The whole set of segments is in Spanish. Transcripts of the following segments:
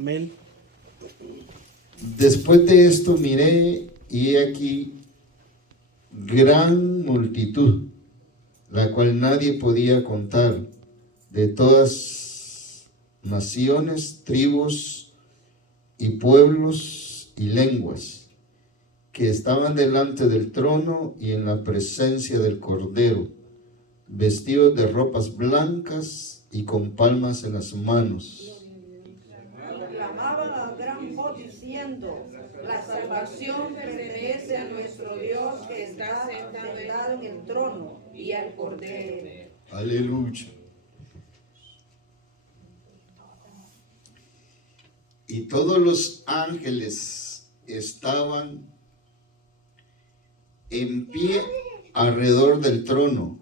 Amén. Después de esto miré y he aquí gran multitud, la cual nadie podía contar, de todas naciones, tribus y pueblos y lenguas, que estaban delante del trono y en la presencia del Cordero, vestidos de ropas blancas y con palmas en las manos. Clamaban a gran voz diciendo: la salvación pertenece a nuestro Dios que está sentado en el trono y al Cordero. Aleluya. Y todos los ángeles estaban en pie alrededor del trono,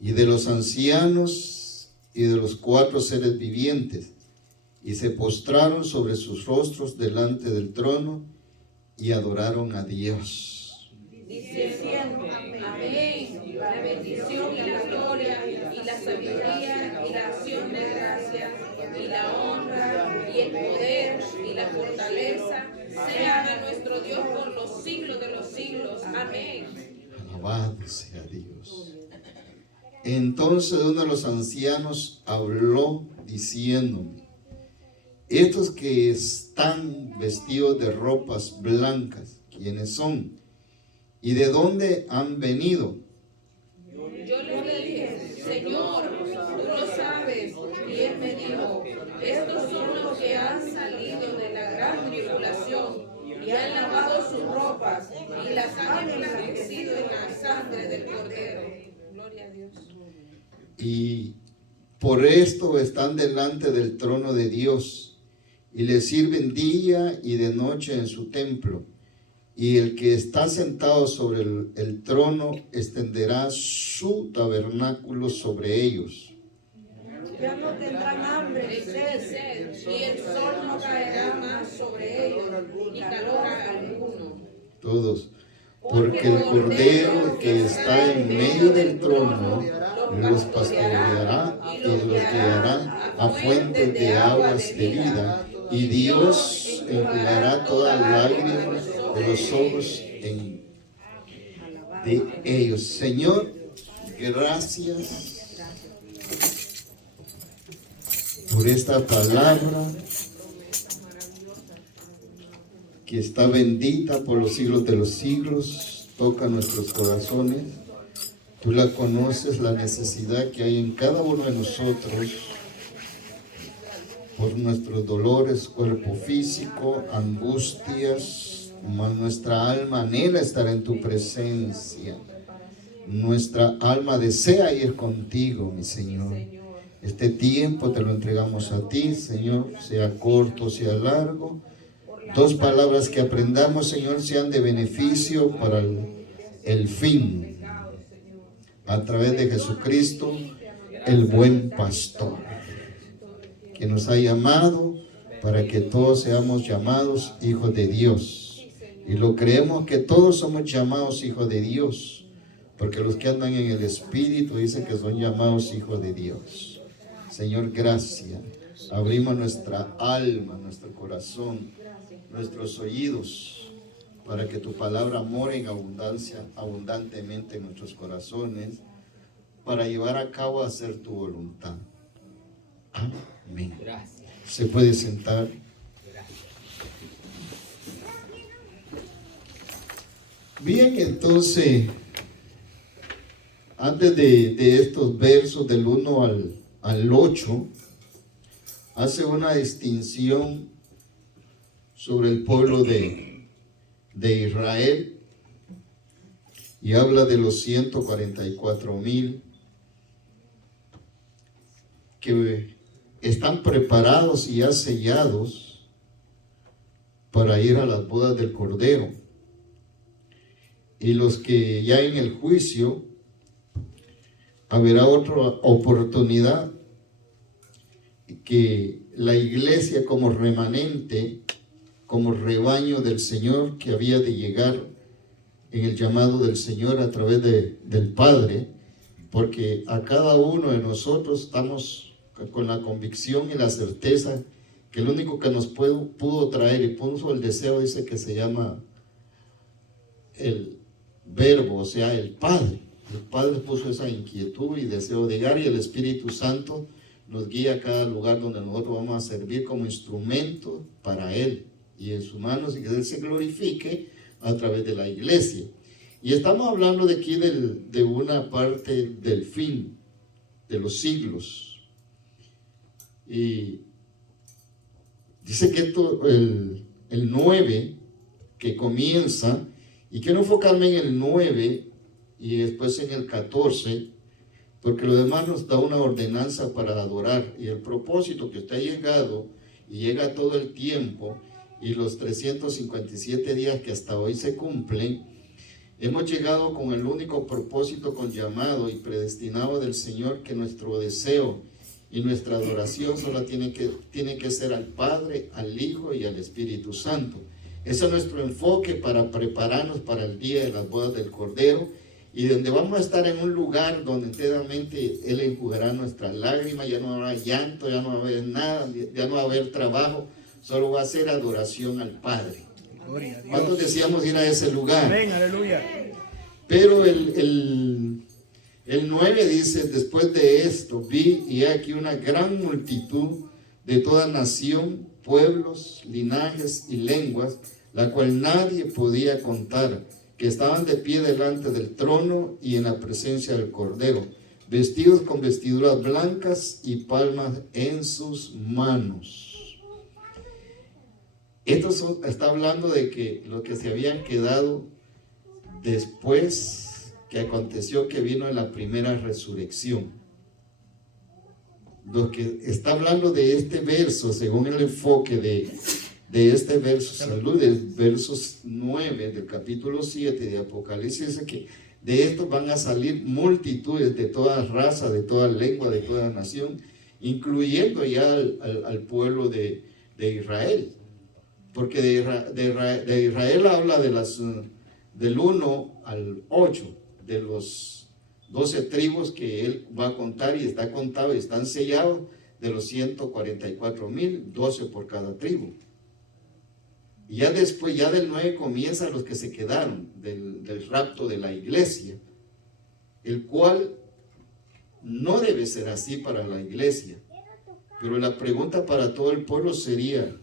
y de los ancianos y de los 4 seres vivientes, y se postraron sobre sus rostros delante del trono y adoraron a Dios, Diciendo: amén. La bendición y la gloria y la sabiduría y la acción de gracias y la honra y el poder y la fortaleza sean a nuestro Dios por los siglos de los siglos. Amén. Alabado sea Dios. Entonces uno de los ancianos habló diciéndome: estos que están vestidos de ropas blancas, ¿quiénes son? ¿Y de dónde han venido? Yo le dije: Señor, tú lo sabes. Y él me dijo: estos son los que han salido de la gran tribulación y han lavado sus ropas y las han emblanquecido en la sangre del Cordero. Gloria a Dios. Y por esto están delante del trono de Dios, y le sirven día y de noche en su templo. Y el que está sentado sobre el trono extenderá su tabernáculo sobre ellos. Ya no tendrán hambre ni sed, y el sol no caerá más sobre ellos, ni calor alguno. Todos. Porque el Cordero que está en medio del trono los pastoreará y los guiará a fuentes de aguas de vida, y Dios enjugará toda lágrima de los ojos de ellos. Señor, gracias por esta palabra que está bendita por los siglos de los siglos. Toca nuestros corazones. Tú la conoces, la necesidad que hay en cada uno de nosotros por nuestros dolores, cuerpo físico, angustias, mas nuestra alma anhela estar en tu presencia. Nuestra alma desea ir contigo, mi Señor. Este tiempo te lo entregamos a ti, Señor, sea corto, sea largo. 2 palabras que aprendamos, Señor, sean de beneficio para el fin, a través de Jesucristo, el buen pastor, que nos ha llamado para que todos seamos llamados hijos de Dios. Y lo creemos que todos somos llamados hijos de Dios, porque los que andan en el Espíritu dicen que son llamados hijos de Dios. Señor, gracias. Abrimos nuestra alma, nuestro corazón, nuestros oídos, para que tu palabra more en abundancia, abundantemente en nuestros corazones, para llevar a cabo a hacer tu voluntad. Amén. Se puede sentar. Bien, entonces, antes de estos versos del 1 al 8, hace una distinción sobre el pueblo de Israel, y habla de los 144,000 que están preparados y ya sellados para ir a las bodas del Cordero, y los que ya en el juicio habrá otra oportunidad, que la iglesia como remanente, como rebaño del Señor, que había de llegar en el llamado del Señor a través del Padre, porque a cada uno de nosotros estamos con la convicción y la certeza que el único que nos pudo traer y puso el deseo, dice que se llama el Verbo, o sea, el Padre. El Padre puso esa inquietud y deseo de llegar, y el Espíritu Santo nos guía a cada lugar donde nosotros vamos a servir como instrumento para Él y en sus manos, y que Él se glorifique a través de la iglesia. Y estamos hablando de aquí de una parte del fin de los siglos. Y dice que esto, el 9 que comienza, y quiero enfocarme en el 9 y después en el 14, porque lo demás nos da una ordenanza para adorar, y el propósito que usted ha llegado y llega todo el tiempo y los 357 días que hasta hoy se cumplen, hemos llegado con el único propósito, con llamado y predestinado del Señor, que nuestro deseo y nuestra adoración solo tiene que ser al Padre, al Hijo y al Espíritu Santo. Ese es nuestro enfoque para prepararnos para el día de las bodas del Cordero, y donde vamos a estar en un lugar donde enteramente Él enjugará nuestras lágrimas. Ya no habrá llanto, ya no va a haber nada, ya no va a haber trabajo, solo va a ser adoración al Padre. ¿Cuántos deseamos ir a ese lugar? Amén, aleluya. Pero el 9 dice: después de esto vi, y he aquí una gran multitud de toda nación, pueblos, linajes y lenguas, la cual nadie podía contar, que estaban de pie delante del trono y en la presencia del Cordero, vestidos con vestiduras blancas y palmas en sus manos. Esto está hablando de que los que se habían quedado después que aconteció que vino en la primera resurrección. Lo que está hablando de este verso, según el enfoque de este verso, salud, del versos 9 del capítulo 7 de Apocalipsis, dice que de estos van a salir multitudes de toda raza, de toda lengua, de toda nación, incluyendo ya al pueblo de Israel, porque de Israel habla del 1 al 8, de los 12 tribus que él va a contar, y está contado y están sellados, de los 144,000, 12 por cada tribu. Y ya después, ya del 9 comienzan los que se quedaron del rapto de la iglesia, el cual no debe ser así para la iglesia. Pero la pregunta para todo el pueblo sería: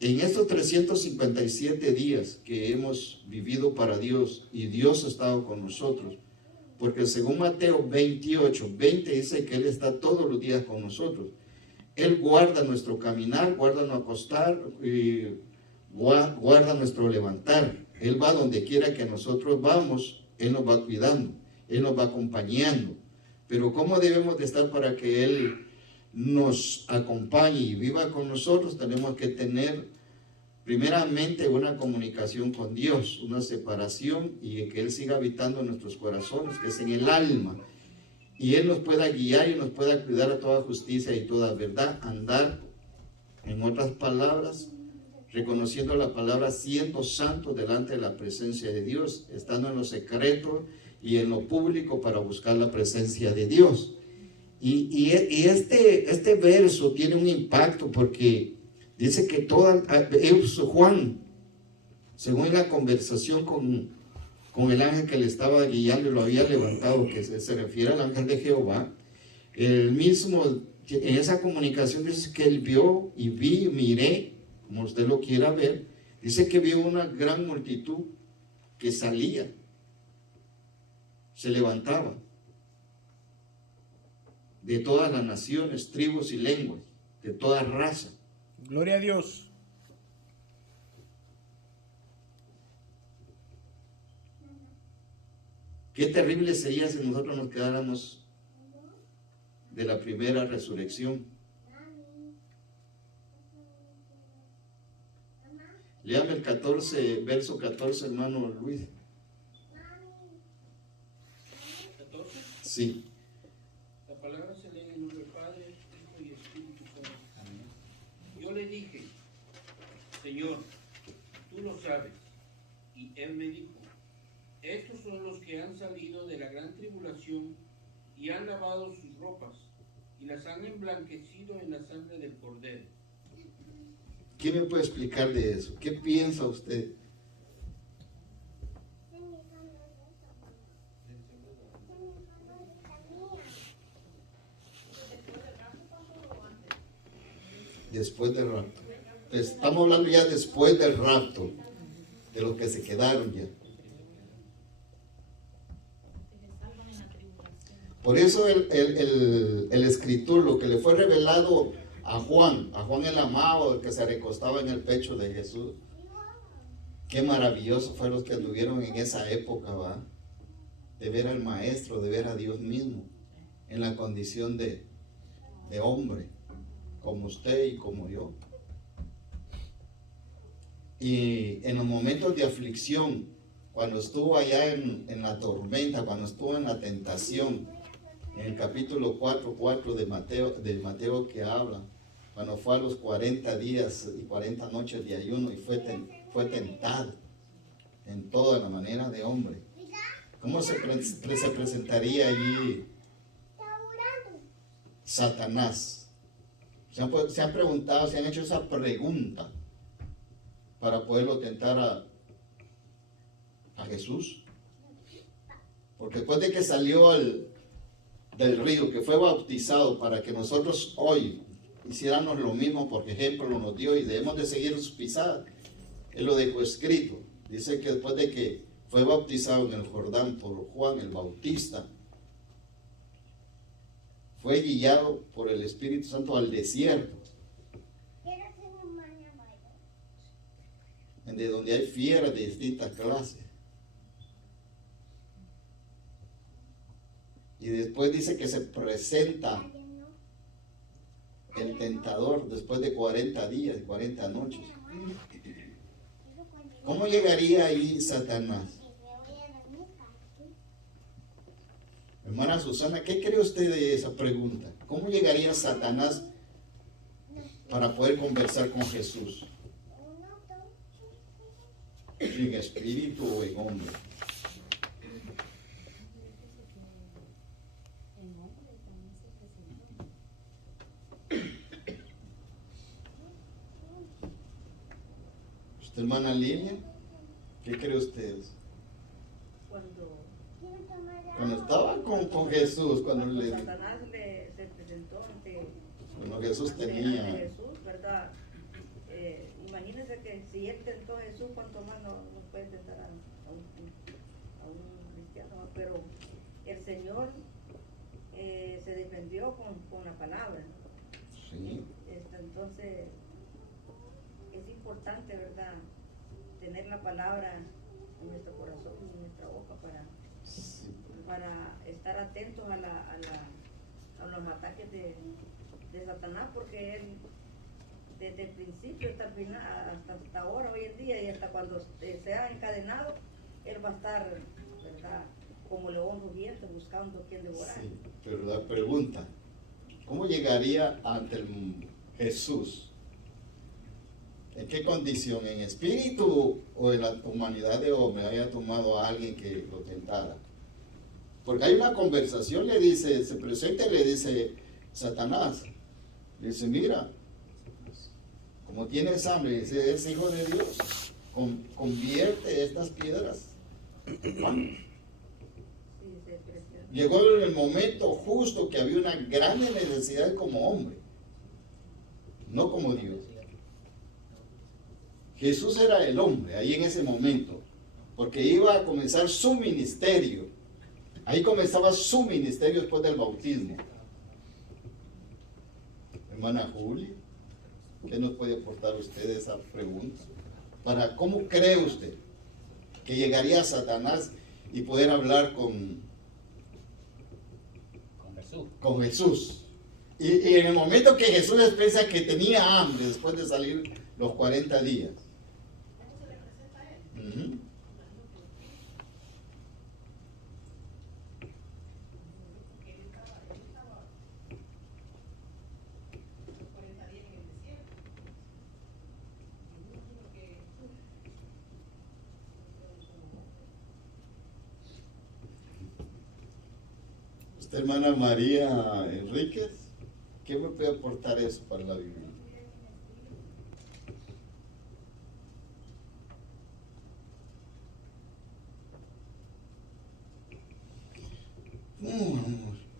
en estos 357 días que hemos vivido para Dios y Dios ha estado con nosotros, porque según Mateo 28:20 dice que Él está todos los días con nosotros. Él guarda nuestro caminar, guarda nuestro acostar y guarda nuestro levantar. Él va donde quiera que nosotros vamos, Él nos va cuidando, Él nos va acompañando. Pero ¿cómo debemos de estar para que Él nos acompañe y viva con nosotros? Tenemos que tener primeramente una comunicación con Dios, una separación, y que Él siga habitando en nuestros corazones, que es en el alma, y Él nos pueda guiar y nos pueda cuidar a toda justicia y toda verdad, andar, en otras palabras, reconociendo la palabra, siendo santos delante de la presencia de Dios, estando en lo secreto y en lo público para buscar la presencia de Dios. Y este verso tiene un impacto, porque dice que Juan, según la conversación con el ángel que le estaba guiando y lo había levantado, que se refiere al ángel de Jehová, el mismo, en esa comunicación dice que él vio y miré, como usted lo quiera ver, dice que vio una gran multitud que salía, se levantaba, de todas las naciones, tribus y lenguas, de toda raza. Gloria a Dios. Qué terrible sería si nosotros nos quedáramos de la primera resurrección. Léame el 14, verso 14, hermano Luis. 14. Sí. La palabra se lee en el nombre del Padre, Hijo y Espíritu Santo. Amén. Yo le dije: Señor, tú lo sabes. Y él me dijo: estos son los que han salido de la gran tribulación y han lavado sus ropas y las han emblanquecido en la sangre del Cordero. ¿Qué me puede explicar de eso? ¿Qué piensa usted? Después del rapto. Estamos hablando ya después del rapto, de los que se quedaron ya. Por eso el escritor, lo que le fue revelado a Juan el amado, el que se recostaba en el pecho de Jesús, qué maravilloso fueron los que anduvieron en esa época, ¿va? De ver al Maestro, de ver a Dios mismo, en la condición de hombre, como usted y como yo. Y en los momentos de aflicción, cuando estuvo allá en la tormenta, cuando estuvo en la tentación, en el capítulo 4:4 de Mateo que habla, cuando fue a los 40 días y 40 noches de ayuno y fue tentado en toda la manera de hombre. ¿Cómo se presentaría allí Satanás? Se han preguntado, se han hecho esa pregunta para poderlo tentar a Jesús. Porque después de que salió del río, que fue bautizado para que nosotros hoy hiciéramos lo mismo, porque ejemplo nos dio y debemos de seguir sus pisadas, él lo dejó escrito. Dice que después de que fue bautizado en el Jordán por Juan el Bautista, fue guiado por el Espíritu Santo al desierto, de donde hay fieras de distintas clases. Y después dice que se presenta el tentador después de 40 días y 40 noches. ¿Cómo llegaría ahí Satanás? Hermana Susana, ¿qué cree usted de esa pregunta? ¿Cómo llegaría Satanás para poder conversar con Jesús? ¿En espíritu o en hombre? ¿Usted, hermana Lilia? ¿Qué cree usted? Cuando estaba con Jesús, cuando Satanás se presentó ante Jesús ante tenía. Jesús, ¿verdad? Imagínense que si él tentó a Jesús, ¿cuánto más nos puede tentar a un cristiano? Pero el Señor se defendió con la palabra. Sí. Entonces, es importante, ¿verdad?, tener la palabra en nuestro corazón y en nuestra boca para estar atentos a los ataques de Satanás, porque él desde el principio hasta el final, hasta ahora, hoy en día, y hasta cuando sea encadenado, él va a estar, ¿verdad?, como león rugiente buscando quien devorar. Sí, pero la pregunta, ¿cómo llegaría ante el Jesús? ¿En qué condición? ¿En espíritu o en la humanidad de hombre haya tomado a alguien que lo tentara? Porque hay una conversación, le dice, se presenta y le dice Satanás, le dice, mira, como tienes hambre, dice, es hijo de Dios, convierte estas piedras en pan. Llegó en el momento justo que había una gran necesidad como hombre, no como Dios. Jesús era el hombre ahí en ese momento, porque iba a comenzar su ministerio. Ahí comenzaba su ministerio después del bautismo. Hermana Julia, ¿qué nos puede aportar usted esa pregunta? ¿Cómo cree usted que llegaría Satanás y poder hablar con Jesús? Y en el momento que Jesús expresa que tenía hambre después de salir los 40 días. Usted, hermana María Enríquez, ¿Qué me puede aportar eso para la Biblia?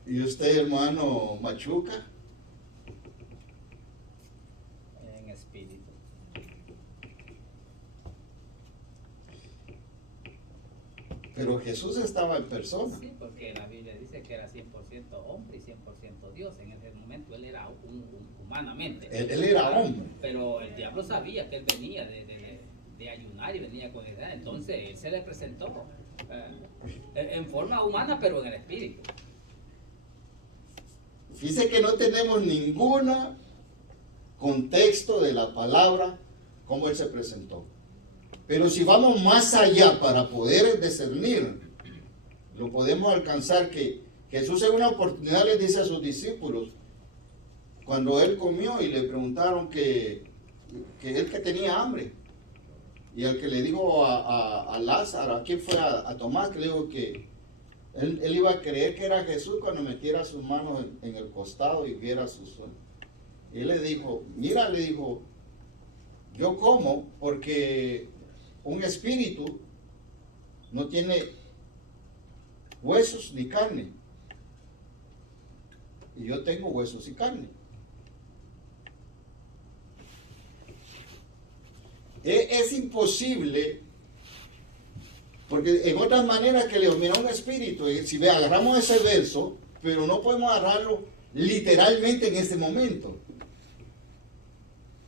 ¿Y usted, hermano Machuca? En espíritu. Pero Jesús estaba en persona. Sí, porque la Biblia dice que era 100% hombre y 100% Dios. En ese momento él era humanamente. Él era hombre. Pero el diablo sabía que él venía de ayunar y venía con edad. Entonces él se le presentó en forma humana, pero en el espíritu. Dice que no tenemos ningún contexto de la palabra como él se presentó. Pero si vamos más allá para poder discernir, lo podemos alcanzar que Jesús en una oportunidad les dice a sus discípulos, cuando él comió y le preguntaron que él que tenía hambre, y al que le dijo a Lázaro, ¿a quién fue? A Tomás, que le dijo que él iba a creer que era Jesús cuando metiera sus manos en el costado y viera su sueño. Y él le dijo, mira, le dijo, yo como porque un espíritu no tiene huesos ni carne. Y yo tengo huesos y carne. Es imposible, porque en otras maneras que le domina un espíritu, si agarramos ese verso, pero no podemos agarrarlo literalmente en este momento.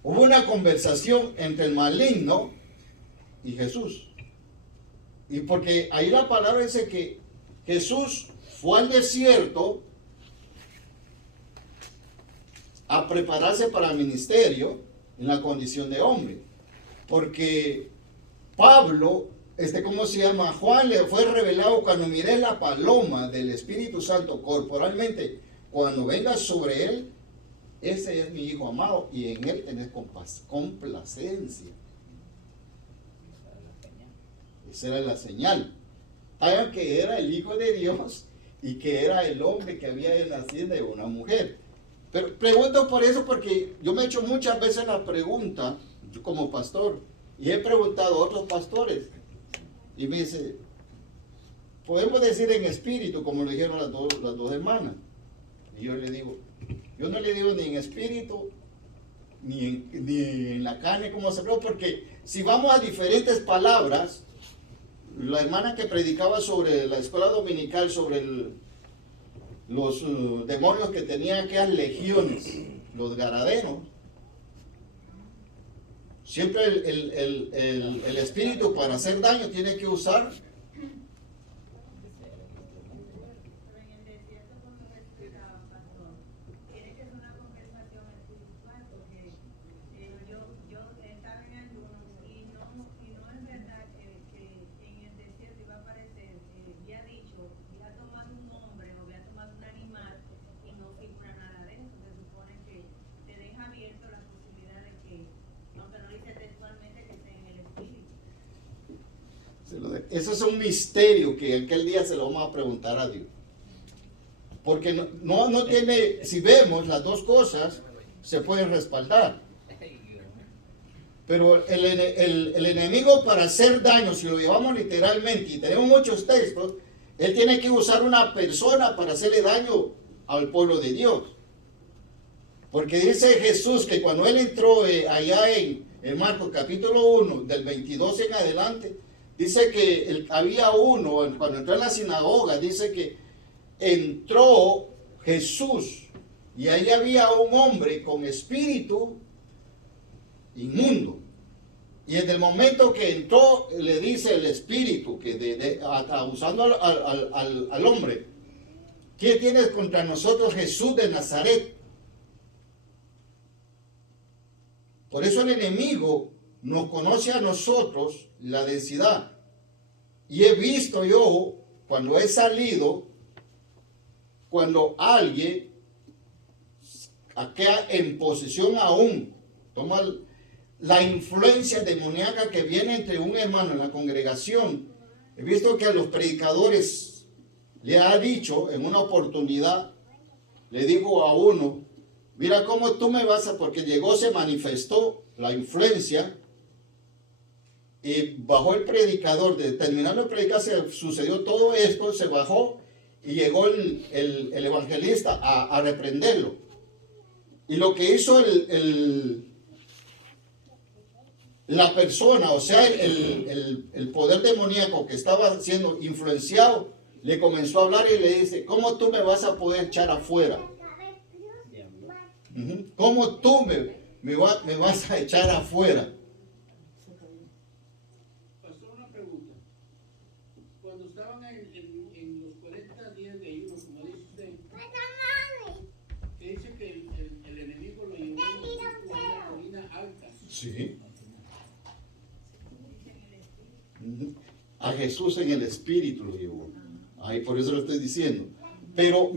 Hubo una conversación entre el maligno y Jesús. Y porque ahí la palabra dice que Jesús fue al desierto a prepararse para el ministerio en la condición de hombre. Porque Pablo, ¿cómo se llama? Juan le fue revelado cuando miré la paloma del Espíritu Santo corporalmente, cuando venga sobre él, ese es mi hijo amado y en él tenés complacencia. Esa era la señal. Saben que era el Hijo de Dios y que era el hombre que había nacido de una mujer. Pero pregunto por eso porque yo me he hecho muchas veces la pregunta, yo como pastor, y he preguntado a otros pastores, y me dice, podemos decir en espíritu, como lo dijeron las dos hermanas. Y yo le digo, yo no le digo ni en espíritu, ni en la carne, como se habló, porque si vamos a diferentes palabras, la hermana que predicaba sobre la escuela dominical, sobre los demonios que tenían aquellas legiones, los garadenos, siempre el espíritu para hacer daño tiene que usar Eso es un misterio que aquel día se lo vamos a preguntar a Dios. Porque no tiene, si vemos las dos cosas, se pueden respaldar. Pero el enemigo para hacer daño, si lo llevamos literalmente, y tenemos muchos textos, él tiene que usar una persona para hacerle daño al pueblo de Dios. Porque dice Jesús que cuando él entró allá en Marcos capítulo 1, del 22 en adelante, dice que había uno, cuando entró en la sinagoga, dice que entró Jesús y ahí había un hombre con espíritu inmundo. Y en el momento que entró, le dice el espíritu, que usando al hombre, ¿qué tienes contra nosotros, Jesús de Nazaret? Por eso el enemigo nos conoce a nosotros la densidad. Y he visto yo, cuando he salido, cuando alguien queda en posición aún, toma la influencia demoníaca que viene entre un hermano en la congregación. He visto que a los predicadores le ha dicho en una oportunidad, le dijo a uno Mira cómo tú me vas a, porque llegó, se manifestó la influencia y bajó el predicador, de terminando de predicar se sucedió todo esto, se bajó y llegó el evangelista a reprenderlo. Y lo que hizo la persona, o sea, el poder demoníaco que estaba siendo influenciado, le comenzó a hablar y le dice, ¿cómo tú me vas a poder echar afuera? ¿Cómo tú me vas a echar afuera? Pastor, una pregunta. Cuando estaban en los 40 días de ayuno, como dice usted, que dice que el enemigo lo llevó a una colina alta. Sí. A Jesús en el Espíritu lo llevó. Ahí por eso lo estoy diciendo. Pero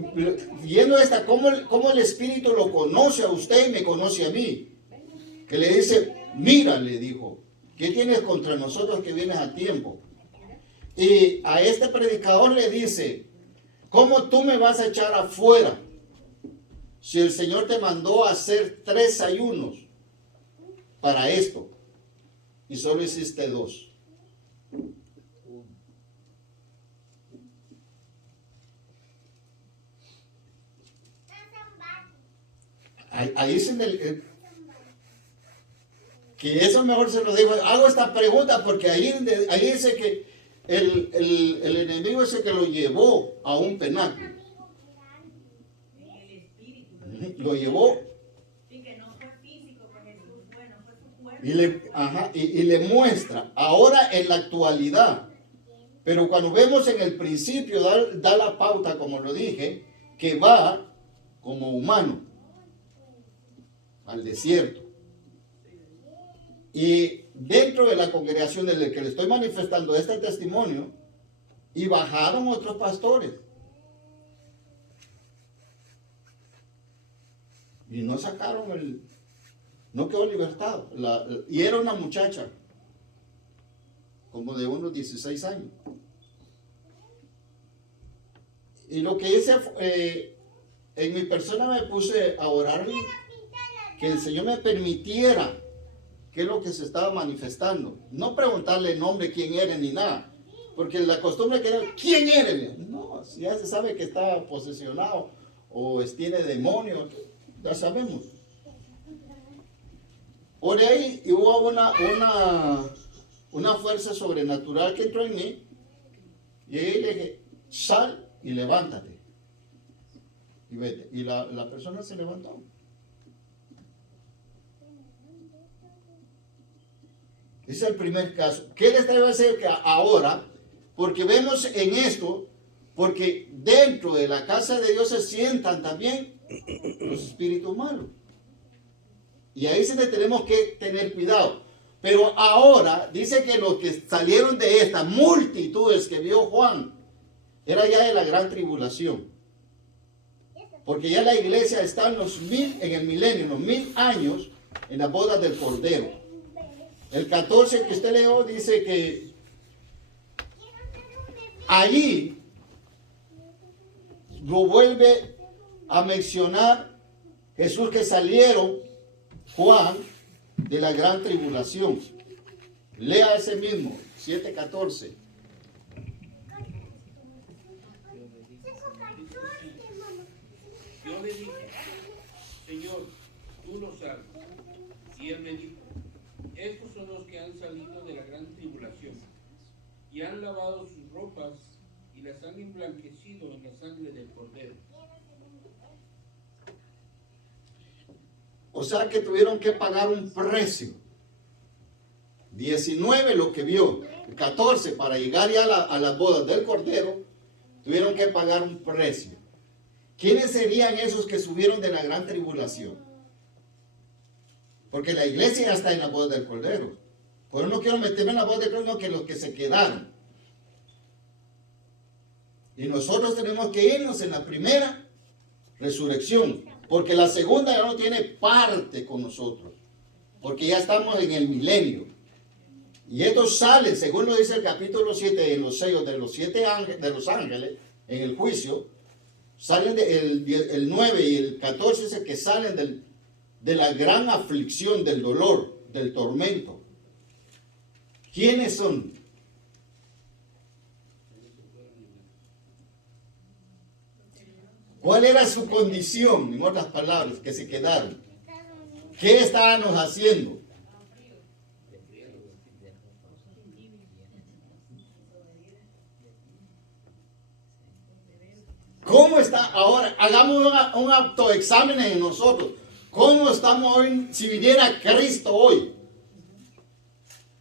viendo cómo el Espíritu lo conoce a usted y me conoce a mí. Que le dice, mira, le dijo, ¿qué tienes contra nosotros que vienes a tiempo? Y a este predicador le dice, ¿cómo tú me vas a echar afuera? Si el Señor te mandó a hacer 3 ayunos para esto y solo hiciste 2. Ahí es que eso mejor se lo digo. Hago esta pregunta porque ahí dice que el enemigo es el que lo llevó a un penáculo. Lo llevó. Y que no fue físico, porque Jesús fue, no fue su cuerpo. Y le muestra, ahora en la actualidad, pero cuando vemos en el principio, da la pauta, como lo dije, que va como humano al desierto. Y dentro de la congregación en la que le estoy manifestando este testimonio, y bajaron otros pastores. Y no sacaron no quedó libertado. Y era una muchacha, como de unos 16 años. Y lo que hice, en mi persona me puse a orar, que el Señor me permitiera qué es lo que se estaba manifestando. No preguntarle el nombre, quién eres, ni nada. Porque la costumbre que era, ¿quién eres? No, si ya se sabe que está posesionado o tiene demonios, ya sabemos. Oré ahí y hubo una fuerza sobrenatural que entró en mí. Y ahí le dije, sal y levántate. Y vete. Y la persona se levantó. Ese es el primer caso. ¿Qué les traigo a decir que ahora? Porque vemos en esto, porque dentro de la casa de Dios se sientan también los espíritus malos. Y ahí sí le tenemos que tener cuidado. Pero ahora dice que los que salieron de estas multitudes que vio Juan, era ya de la gran tribulación. Porque ya la iglesia está en el milenio, en los 1000 años, en las bodas del Cordero. El 14 que usted leyó dice que allí lo vuelve a mencionar Jesús, que salieron Juan de la gran tribulación. Lea ese mismo, 7:14. Yo le dije, Señor, tú lo sabes. Y él me dijo, estos son los que han salido de la gran tribulación y han lavado sus ropas y las han emblanquecido en la sangre del Cordero. O sea que tuvieron que pagar un precio. 19 lo que vio, 14 para llegar ya a las bodas del Cordero, tuvieron que pagar un precio. ¿Quiénes serían esos que subieron de la gran tribulación? Porque la iglesia ya está en la boda del Cordero. Por eso no quiero meterme en la boda del Cordero, sino que los que se quedaron. Y nosotros tenemos que irnos en la primera resurrección, porque la segunda ya no tiene parte con nosotros, porque ya estamos en el milenio. Y esto sale, según lo dice el capítulo 7, en los sellos de los 7 ángeles, de los ángeles, en el juicio, Salen el 9 y el 14 dice que salen de la gran aflicción, del dolor, del tormento. ¿Quiénes son? ¿Cuál era su condición? En otras palabras, que se quedaron. ¿Qué estábamos haciendo? ¿Cómo está ahora? Hagamos un autoexamen en nosotros. ¿Cómo estamos hoy si viniera Cristo hoy?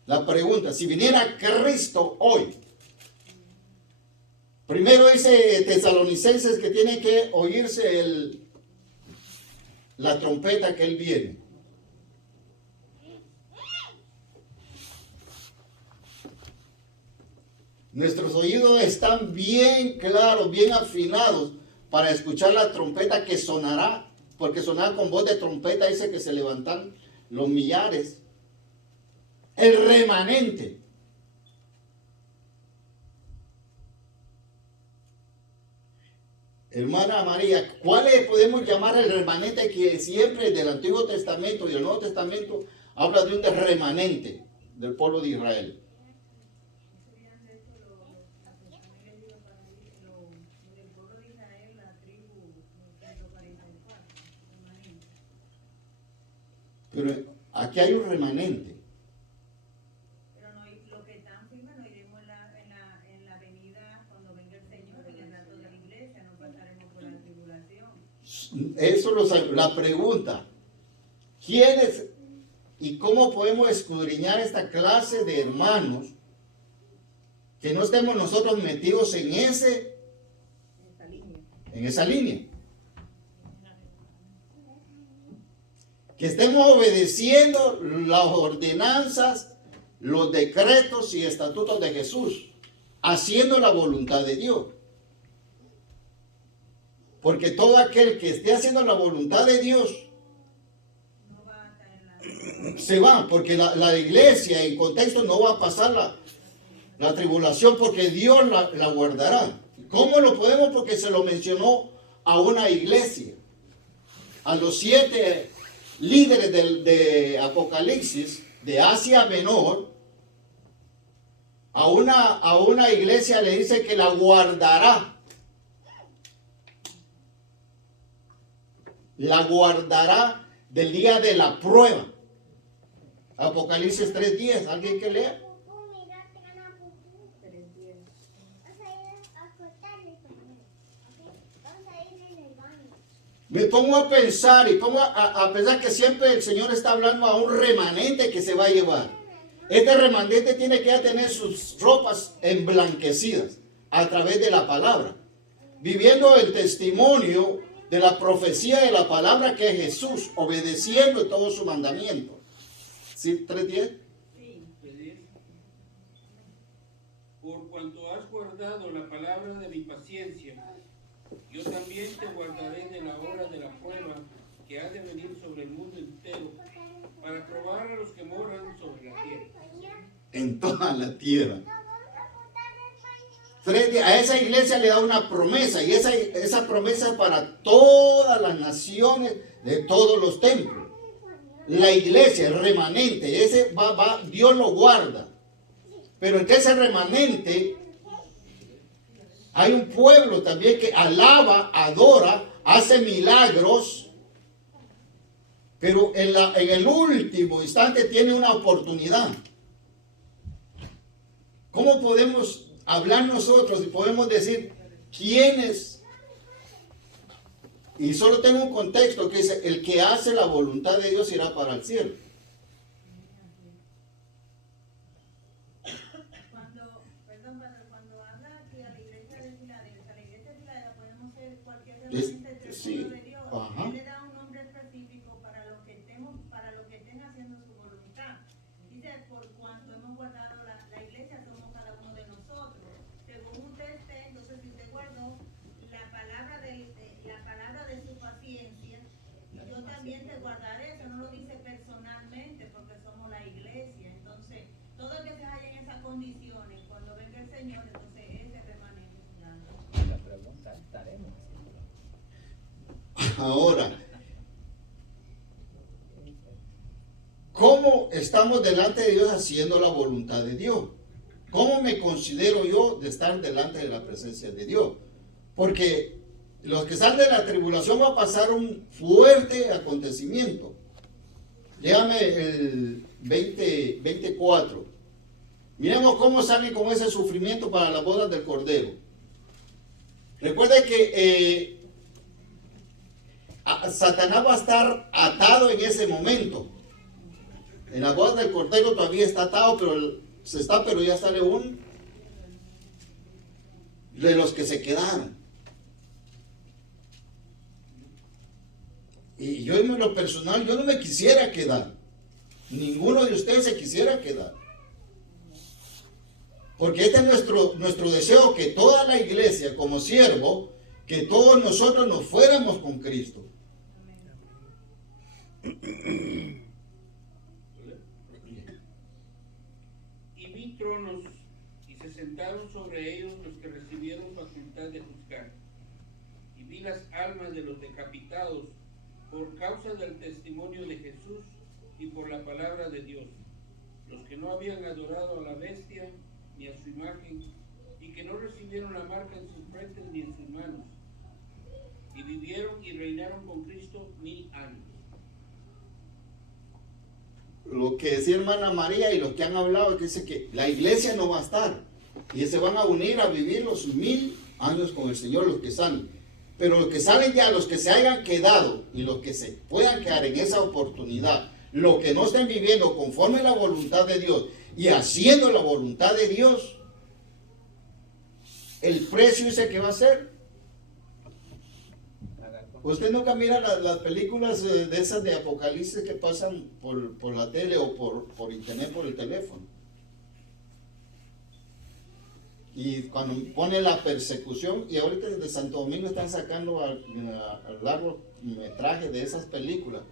La pregunta, si viniera Cristo hoy. Primero dice Tesalonicenses que tiene que oírse la trompeta que Él viene. Nuestros oídos están bien claros, bien afinados para escuchar la trompeta que sonará, porque sonará con voz de trompeta, dice que se levantan los millares. El remanente. Hermana María, ¿cuál podemos llamar el remanente que siempre del Antiguo Testamento y el Nuevo Testamento habla de un remanente del pueblo de Israel? Pero aquí hay un remanente. Pero no, lo que están firmes no iremos en la venida cuando venga el Señor, en el rato de la iglesia, no pasaremos por la tribulación. Eso es la pregunta. ¿Quiénes y cómo podemos escudriñar esta clase de hermanos que no estemos nosotros metidos en esa línea? Que estemos obedeciendo las ordenanzas, los decretos y estatutos de Jesús, haciendo la voluntad de Dios. Porque todo aquel que esté haciendo la voluntad de Dios se va, porque la iglesia en contexto no va a pasar la tribulación, porque Dios la guardará. ¿Cómo lo podemos? Porque se lo mencionó a una iglesia, a los 7 líderes de Apocalipsis de Asia Menor. A una iglesia le dice que la guardará. La guardará del día de la prueba. Apocalipsis 3:10. ¿Alguien que lea? Me pongo a pensar y pongo a pensar que siempre el Señor está hablando a un remanente que se va a llevar. Este remanente tiene que tener sus ropas emblanquecidas a través de la palabra, viviendo el testimonio de la profecía de la palabra que es Jesús, obedeciendo todo su mandamiento. ¿Sí? 3:10. Por cuanto has guardado la palabra de mi paciencia, yo también te guardaré de la hora de la prueba que ha de venir sobre el mundo entero, para probar a los que moran sobre la tierra. En toda la tierra. 3:10. A esa iglesia le da una promesa, y esa promesa es para todas las naciones de todos los templos. La iglesia, el remanente, ese Dios lo guarda. Pero entre ese remanente hay un pueblo también que alaba, adora, hace milagros, pero en el último instante tiene una oportunidad. ¿Cómo podemos hablar nosotros y podemos decir quiénes? Y solo tengo un contexto que dice: el que hace la voluntad de Dios irá para el cielo. Cuando habla aquí a la iglesia de Filadelfia, podemos ser cualquier remanente del pueblo de Dios. Ajá. Él le da un nombre específico para los que estén haciendo su voluntad. Dice: por cuanto hemos guardado la iglesia, somos cada uno de nosotros. Según usted esté, entonces si usted guardó la palabra de su paciencia, yo también te guardaré. Eso no lo dice personalmente. Ahora, ¿cómo estamos delante de Dios haciendo la voluntad de Dios? ¿Cómo me considero yo de estar delante de la presencia de Dios? Porque los que salen de la tribulación va a pasar un fuerte acontecimiento. Léame el 24. Miremos cómo salen con ese sufrimiento para las bodas del Cordero. Recuerde que Satanás va a estar atado en ese momento. En la boda del Cordero todavía está atado, pero ya sale un de los que se quedaron. Y yo en lo personal, yo no me quisiera quedar. Ninguno de ustedes se quisiera quedar. Porque este es nuestro deseo, que toda la iglesia como siervo, que todos nosotros nos fuéramos con Cristo. Y vi tronos, y se sentaron sobre ellos los que recibieron facultad de juzgar. Y vi las almas de los decapitados por causa del testimonio de Jesús y por la palabra de Dios, los que no habían adorado a la bestia ni a su imagen, y que no recibieron la marca en sus frentes ni en sus manos, y vivieron y reinaron con Cristo 1000 años. Lo que decía hermana María y los que han hablado, que dice que la iglesia no va a estar, y se van a unir a vivir los 1000 años con el Señor, los que salen. Pero los que salen ya, los que se hayan quedado y los que se puedan quedar en esa oportunidad, los que no estén viviendo conforme a la voluntad de Dios y haciendo la voluntad de Dios, el precio ese que va a ser. Usted nunca mira las películas de esas de Apocalipsis que pasan por la tele o por internet, por el teléfono. Y cuando pone la persecución, y ahorita desde Santo Domingo están sacando a largometraje de esas películas,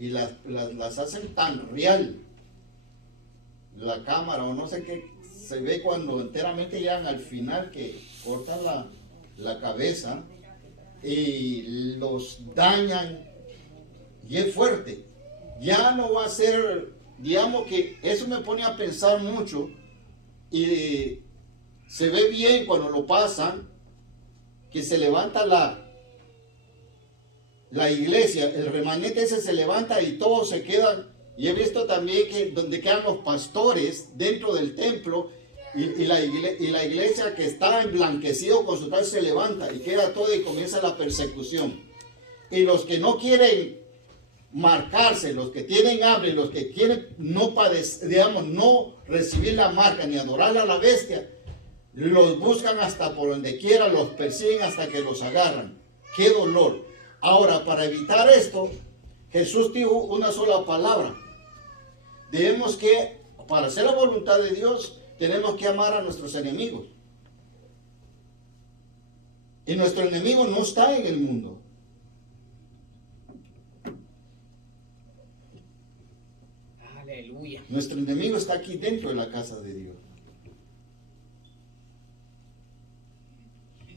y las hacen tan real, la cámara o no sé qué, se ve cuando enteramente llegan al final que cortan la cabeza y los dañan, y es fuerte. Ya no va a ser, digamos que eso me pone a pensar mucho, y se ve bien cuando lo pasan, que se levanta la iglesia, el remanente ese se levanta y todos se quedan. Y he visto también que donde quedan los pastores dentro del templo, y la iglesia que está emblanquecido con su tal se levanta y queda todo, y comienza la persecución. Y los que no quieren marcarse, los que tienen hambre, los que quieren no recibir la marca ni adorar a la bestia, los buscan hasta por donde quiera, los persiguen hasta que los agarran. ¡Qué dolor! Ahora, para evitar esto, Jesús dijo una sola palabra. Debemos que, para hacer la voluntad de Dios, tenemos que amar a nuestros enemigos. Y nuestro enemigo no está en el mundo. Aleluya. Nuestro enemigo está aquí dentro de la casa de Dios.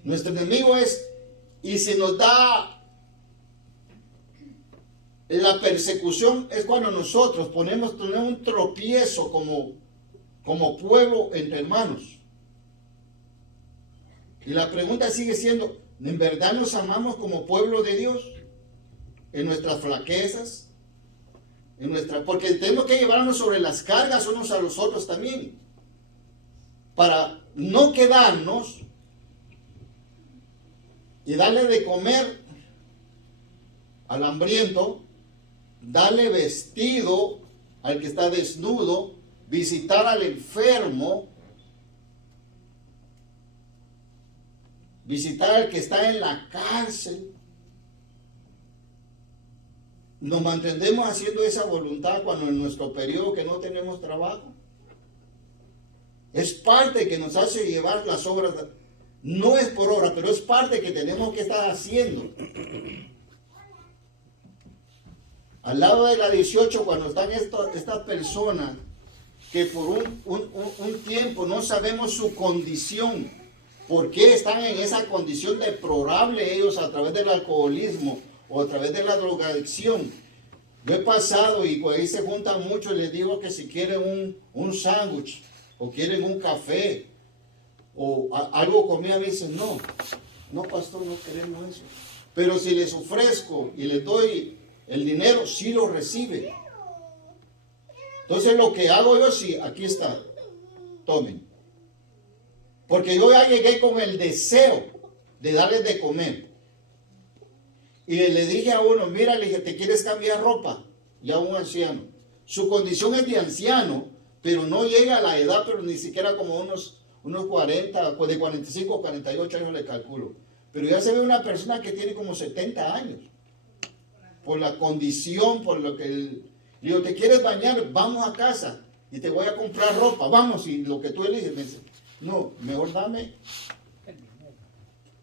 Nuestro enemigo es, y si nos da la persecución, es cuando nosotros tenemos un tropiezo como pueblo entre hermanos. Y la pregunta sigue siendo, ¿en verdad nos amamos como pueblo de Dios? En nuestras flaquezas, porque tenemos que llevarnos sobre las cargas unos a los otros también, para no quedarnos y darle de comer al hambriento, darle vestido al que está desnudo, visitar al enfermo, visitar al que está en la cárcel. Nos mantendremos haciendo esa voluntad cuando en nuestro periodo que no tenemos trabajo. Es parte que nos hace llevar las obras. No es por obra, pero es parte que tenemos que estar haciendo. Al lado de la 18, cuando están estas personas que por un tiempo no sabemos su condición, por qué están en esa condición deplorable ellos a través del alcoholismo o a través de la drogadicción. Yo he pasado y por ahí se juntan muchos y les digo que si quieren un sándwich o quieren un café o algo comida, me dicen, no pastor, no queremos eso. Pero si les ofrezco y les doy el dinero, sí lo recibe. Entonces lo que hago yo, sí, aquí está, tomen. Porque yo ya llegué con el deseo de darles de comer. Y le dije a uno, mira, le dije, ¿te quieres cambiar ropa? Ya un anciano. Su condición es de anciano, pero no llega a la edad, pero ni siquiera como unos 40, pues de 45 o 48 años le calculo. Pero ya se ve una persona que tiene como 70 años. Por la condición, por lo que le digo, ¿te quieres bañar? Vamos a casa y te voy a comprar ropa. Vamos, y lo que tú eliges. Me dice, no, mejor dame.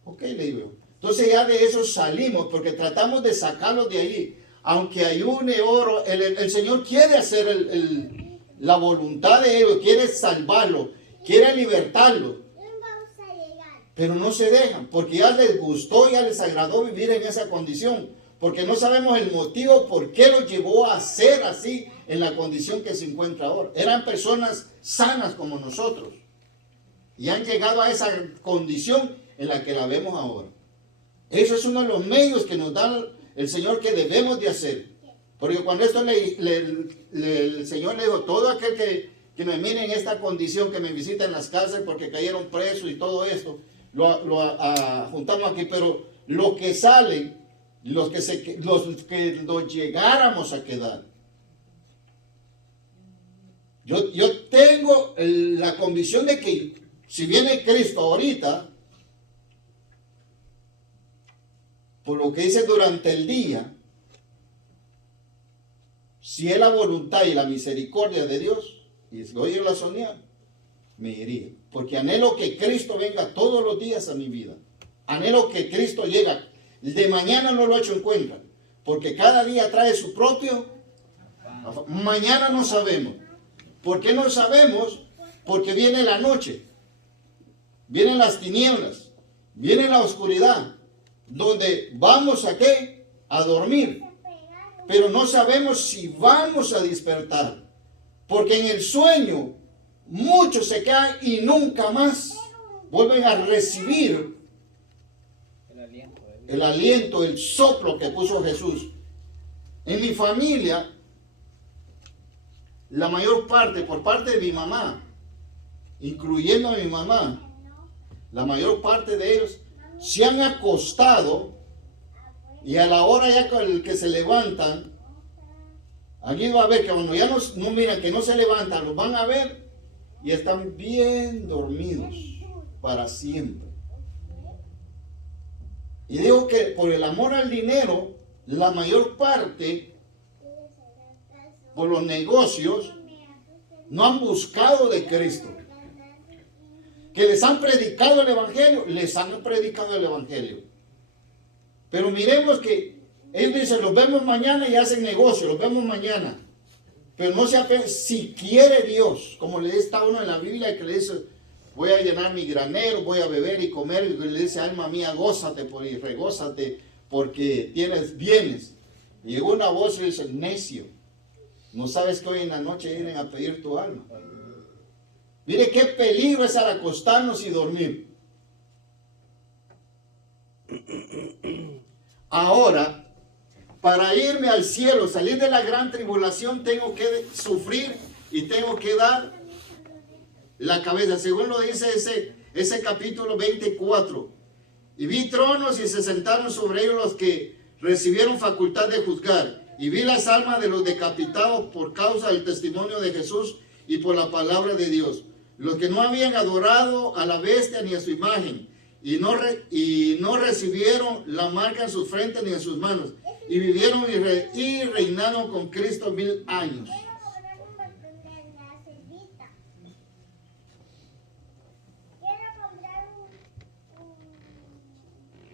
Ok, le digo. Entonces ya de eso salimos, porque tratamos de sacarlos de ahí. Aunque ayune, oro, el Señor quiere hacer la voluntad de ellos, quiere salvarlo, quiere libertarlo. Pero no se dejan, porque ya les gustó, ya les agradó vivir en esa condición. Porque no sabemos el motivo por qué los llevó a ser así en la condición que se encuentra ahora. Eran personas sanas como nosotros. Y han llegado a esa condición en la que la vemos ahora. Eso es uno de los medios que nos da el Señor que debemos de hacer. Porque cuando esto el Señor le dijo, todo aquel que me mire en esta condición, que me visita en las cárceles porque cayeron presos y todo esto, lo juntamos aquí. Pero los que salen, los que nos llegáramos a quedar. Yo tengo la convicción de que si viene Cristo ahorita, por lo que hice durante el día, si es la voluntad y la misericordia de Dios, y si oye la soñar, me iría. Porque anhelo que Cristo venga todos los días a mi vida. Anhelo que Cristo llegue. De mañana no lo he hecho en cuenta, porque cada día trae su propio. Mañana no sabemos. ¿Por qué no sabemos? Porque viene la noche, vienen las tinieblas, viene la oscuridad, donde vamos a ¿qué? A dormir. Pero no sabemos si vamos a despertar, porque en el sueño muchos se quedan y nunca más vuelven a recibir el aliento, el soplo que puso Jesús. En mi familia, la mayor parte, por parte de mi mamá, incluyendo a mi mamá, la mayor parte de ellos se han acostado y a la hora ya que se levantan, aquí va a ver que cuando ya no miran que no se levantan, los van a ver y están bien dormidos para siempre. Y digo que por el amor al dinero, la mayor parte, por los negocios, no han buscado de Cristo. Que les han predicado el Evangelio, les han predicado el Evangelio. Pero miremos que ellos dicen, los vemos mañana y hacen negocio, los vemos mañana. Pero no se apegan, si quiere Dios, como le está uno en la Biblia que le dice, voy a llenar mi granero, voy a beber y comer, y le dice, alma mía, gózate y regózate porque tienes bienes. Y llegó una voz y dice, necio, no sabes que hoy en la noche vienen a pedir tu alma. Mire qué peligro es al acostarnos y dormir. Ahora, para irme al cielo, salir de la gran tribulación, tengo que sufrir y tengo que dar la cabeza. Según lo dice ese capítulo 24. Y vi tronos y se sentaron sobre ellos los que recibieron facultad de juzgar. Y vi las almas de los decapitados por causa del testimonio de Jesús y por la palabra de Dios. Los que no habían adorado a la bestia ni a su imagen, y no recibieron la marca en sus frentes ni en sus manos, y vivieron y reinaron con Cristo 1000 años.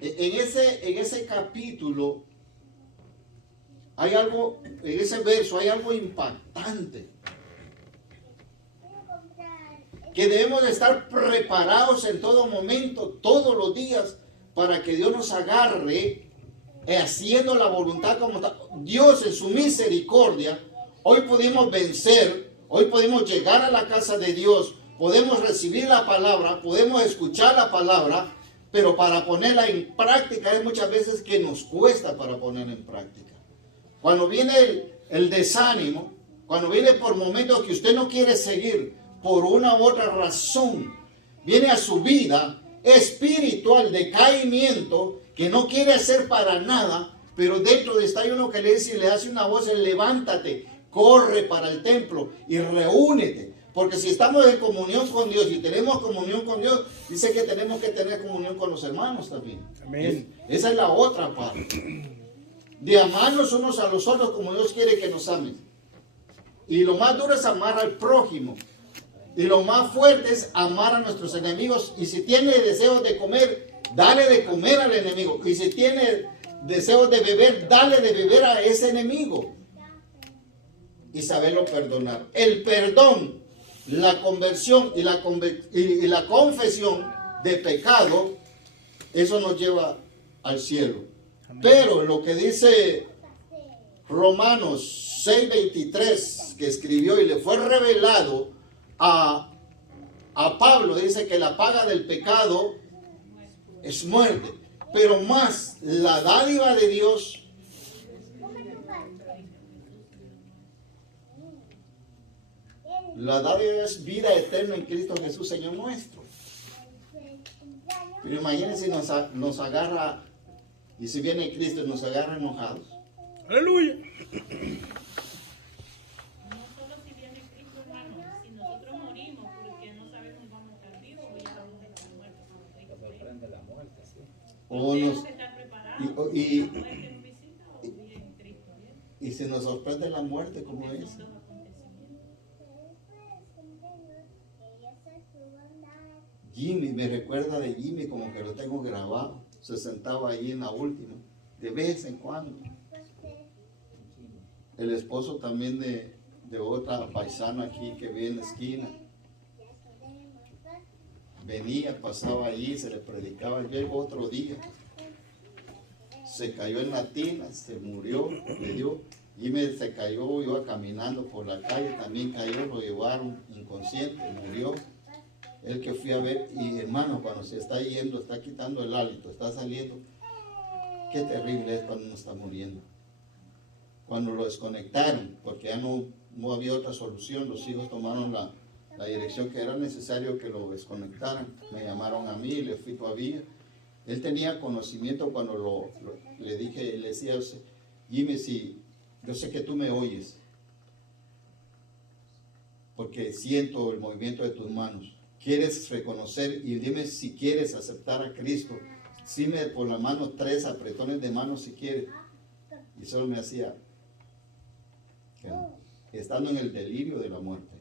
En ese capítulo hay algo, en ese verso hay algo impactante. Que debemos de estar preparados en todo momento, todos los días, para que Dios nos agarre haciendo la voluntad como está. Dios en su misericordia, hoy pudimos vencer, hoy podemos llegar a la casa de Dios, podemos recibir la palabra, podemos escuchar la palabra, pero para ponerla en práctica hay muchas veces que nos cuesta para ponerla en práctica. Cuando viene el desánimo, cuando viene por momentos que usted no quiere seguir por una u otra razón, viene a su vida espiritual, decaimiento, que no quiere hacer para nada, pero dentro de está uno que le dice y le hace una voz, levántate, corre para el templo y reúnete. Porque si estamos en comunión con Dios y tenemos comunión con Dios, dice que tenemos que tener comunión con los hermanos también. Amén. Esa es la otra parte. De amarnos unos a los otros como Dios quiere que nos amen. Y lo más duro es amar al prójimo. Y lo más fuerte es amar a nuestros enemigos. Y si tiene deseos de comer, dale de comer al enemigo. Y si tiene deseos de beber, dale de beber a ese enemigo. Y saberlo perdonar. El perdón, la conversión y la confesión de pecado, eso nos lleva al cielo. Amén. Pero lo que dice Romanos 6:23, que escribió y le fue revelado a Pablo, dice que la paga del pecado es muerte, pero más la dádiva de Dios es vida eterna en Cristo Jesús, Señor nuestro. Pero imagínense si nos agarra, y si viene Cristo y nos agarra enojados. Aleluya. No solo si viene Cristo, hermano, si nosotros morimos, porque no sabemos si vamos a estar vivos o ya vamos a estar muertos. Nos sorprende la muerte, sí. Tenemos que estar preparados. La muerte nos visita o bien Cristo. Y si nos sorprende la muerte, ¿cómo es? Jimmy, me recuerda de Jimmy como que lo tengo grabado. Se sentaba ahí en la última, de vez en cuando. El esposo también de otra paisana aquí que vive en la esquina. Venía, pasaba allí, se le predicaba. Llegó otro día. Se cayó en la tina, se murió, le dio. Jimmy se cayó, iba caminando por la calle, también cayó, lo llevaron inconsciente, murió. El que fui a ver, y hermano, cuando se está yendo, está quitando el hálito, está saliendo, qué terrible es cuando uno está muriendo. Cuando lo desconectaron, porque ya no había otra solución, los hijos tomaron la dirección que era necesario que lo desconectaran. Me llamaron a mí, le fui todavía. Él tenía conocimiento cuando le dije, le decía, Jimmy, si yo sé que tú me oyes, porque siento el movimiento de tus manos. Quieres reconocer y dime si quieres aceptar a Cristo. Dime por la mano 3 apretones de mano si quieres. Y solo me hacía que no, estando en el delirio de la muerte.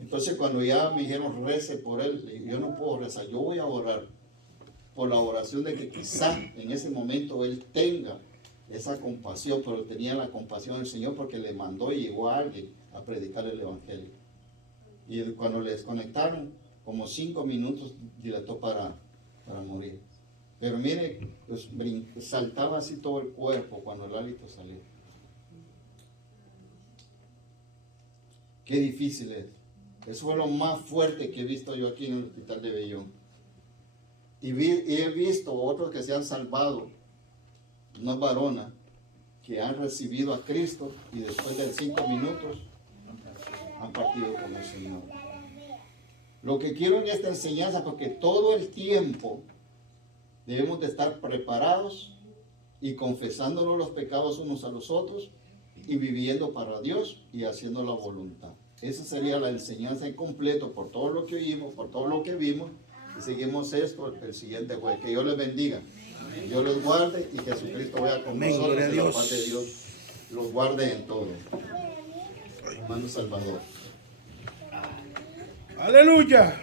Entonces cuando ya me dijeron rece por él, yo no puedo rezar, yo voy a orar por la oración de que quizá en ese momento él tenga esa compasión, pero tenía la compasión del Señor porque le mandó y llegó a alguien a predicar el evangelio. Y cuando le desconectaron, como 5 minutos dilató para morir. Pero mire, pues saltaba así todo el cuerpo cuando el hálito salía. Qué difícil es. Eso fue lo más fuerte que he visto yo aquí en el hospital de Bellón. Y he visto otros que se han salvado, una varona, que han recibido a Cristo y después de 5 minutos han partido con el Señor. Lo que quiero en esta enseñanza, porque todo el tiempo debemos de estar preparados y confesándonos los pecados unos a los otros y viviendo para Dios y haciendo la voluntad. Esa sería la enseñanza en completo por todo lo que oímos, por todo lo que vimos, y seguimos esto el siguiente jueves. Que Dios les bendiga, Dios los guarde y Jesucristo vaya con nosotros y la paz de Dios los guarde en todo. Hermano Salvador. Aleluya.